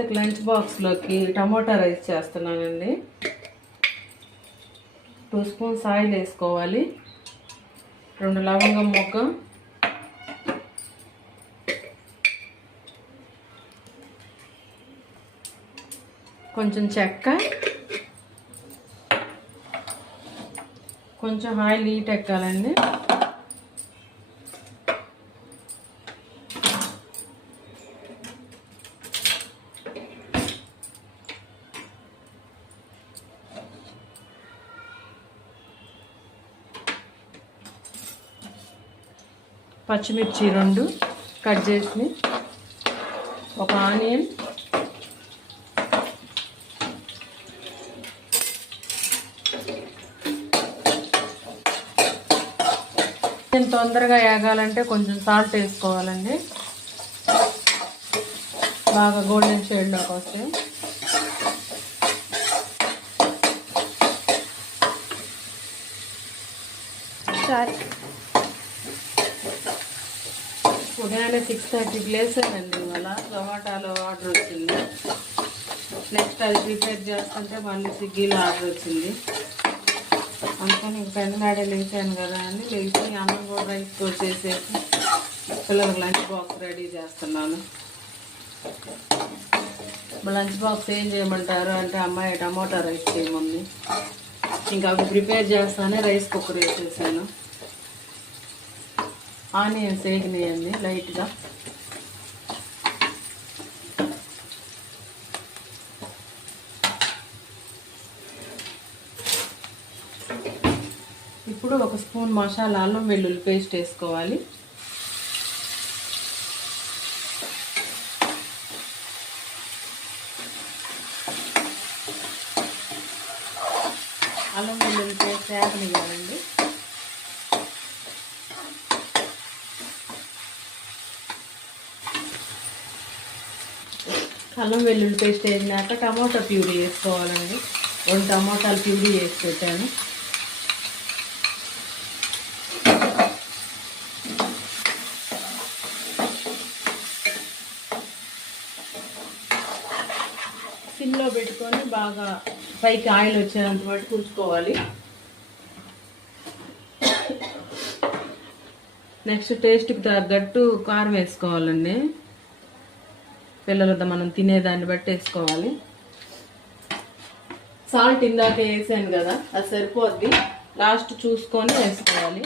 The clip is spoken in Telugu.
పిల్లలకి లంచ్ బాక్స్లోకి టమోటా రైస్ చేస్తున్నానండి. 2 స్పూన్స్ ఆయిల్ వేసుకోవాలి. 2 లవంగం మొగ్గ, కొంచెం చెక్క, కొంచెం ఆయిల్ హీట్ ఎక్కాలండి. పచ్చిమిర్చి 2 కట్ చేసి, ఒక ఆనియన్, తొందరగా వేగాలంటే కొంచెం సాల్ట్ వేసుకోవాలండి. బాగా గోల్డెన్ షేడ్లోకి వస్తే ఉదయాన్నే 6:30కి లేసానండి. ఇవాళ జొమాటోలో ఆర్డర్ వచ్చింది. నెక్స్ట్ అది ప్రిపేర్ చేస్తుంటే మళ్ళీ స్విగ్గీలో ఆర్డర్ వచ్చింది. అందుకని ఇంకా నాడే లేచాను కదా అని లేచి అన్నం కూడా రైస్ కూడా చేసేసి పిల్లలకు లంచ్ బాక్స్ రెడీ చేస్తున్నాను. లంచ్ బాక్స్ ఏం చేయమంటారు అంటే అమ్మాయి టమోటా రైస్ చేయమని, ఇంకా అవి ప్రిపేర్ చేస్తానే రైస్ కుక్కర్ వేసేసాను. ఆనియన్స్ వేగినాయండి లైట్గా. ఇప్పుడు 1 స్పూన్ మసాలా అల్లం వెల్లుల్లి పేస్ట్ వేసుకోవాలి. అల్లం వెల్లుల్లి పేస్ట్ వేగనివ్వాలండి. అల్లం వెల్లుల్లి పేస్ట్ వేసినాక టమాటా ప్యూరీ వేసుకోవాలండి. 2 టమాటాలు ప్యూరీ వేసి పెట్టాను. సిమ్లో పెట్టుకొని బాగా పైకి ఆయిల్ వచ్చేంత వరకు ఉంచుకోవాలి. నెక్స్ట్ టేస్ట్కి తగ్గట్టు కారం వేసుకోవాలండి. పిల్లలతో మనం తినేదాన్ని బట్టి వేసుకోవాలి. సాల్ట్ ఇందాక వేసాను కదా, అది సరిపోద్ది. లాస్ట్ చూసుకొని వేసుకోవాలి.